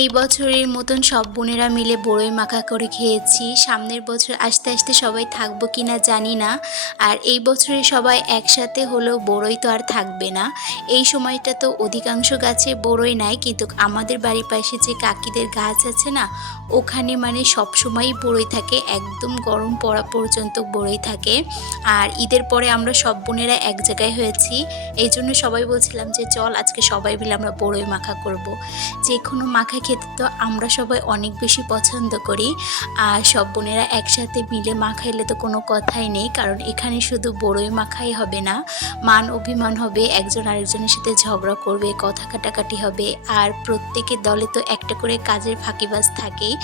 এই বছরের মতন সব বোনেরা মিলে বড়ই মাখা করে খেয়েছি। সামনের বছর আস্তে আস্তে সবাই থাকবো কি না জানি না। আর এই বছরে সবাই একসাথে হলেও বড়ই তো আর থাকবে না। এই সময়টা তো অধিকাংশ গাছে বড়ই নাই, কিন্তু আমাদের বাড়ির পাশে যে কাকিদের গাছ আছে না, ওখানে মানে সবসময়ই বড়ই থাকে, একদম গরম পড়া পর্যন্ত বড়ই থাকে। আর ঈদের পরে আমরা সব বোনেরা এক জায়গায় হয়েছি, এই জন্য সবাই বলছিলাম যে চল আজকে সবাই মিলে আমরা বড়ই মাখা করব। যে কোনো মাখা খেতে তো আমরা সবাই অনেক বেশি পছন্দ করি। আর সব বোনেরা একসাথে মিলে মাখাইলে তো কোনো কথাই নেই, কারণ এখানে শুধু বড়ই মাখাই হবে না, মান অভিমান হবে, একজন আরেকজনের সাথে ঝগড়া করবে, কথা কাটাকাটি হবে। আর প্রত্যেকের দলে তো একটা করে কাজের ফাঁকিবাজ থাকেই,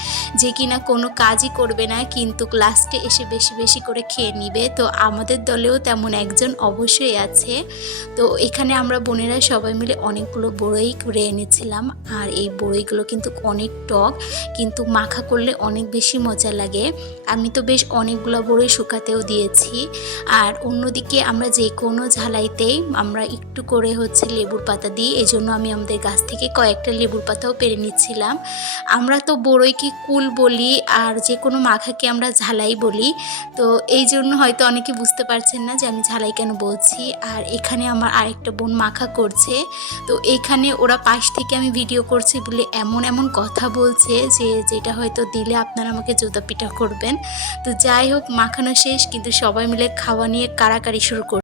যে কিনা কোনো কাজই করবে না কিন্তু লাস্টে এসে বেশি বেশি করে খেয়ে নিবে। তো আমাদের দলেও তেমন একজন অবশ্যই আছে। তো এখানে আমরা বোনেরা সবাই মিলে অনেকগুলো বড়ই করে এনেছিলাম। আর এই বড়ইগুলো কিন্তু অনেক টক, কিন্তু মাখা করলে অনেক বেশি মজা লাগে। আমি তো বেশ অনেকগুলো বড়ই শুকাতেও দিয়েছি। আর অন্যদিকে আমরা যে কোনো ঝালাইতেই আমরা একটু করে লেবুর পাতা দিই, এই জন্য আমি আমাদের গাছ থেকে কয়েকটা লেবুর পাতাও পেরে নিচ্ছিলাম। আমরা তো বড়ইকে কুল বলি, আর যে কোনো মাখাকে আমরা ঝালাই বলি। তো এই জন্য হয়তো অনেকে বুঝতে পারছেন না যে আমি ঝালাই কেন বলছি। আর এখানে আমার আরেকটা বোন মাখা করছে, তো এখানে ওরা পাশ থেকে আমি ভিডিও করছি বলে এমন এমন কথা বলছে যে যেটা হয়তো দিলে আপনারা আমাকে জুতা পিটা করবেন। তো যাই হোক, মাখানো শেষ, কিন্তু সবাই মিলে খাওয়া নিয়ে কাড়াকাড়ি শুরু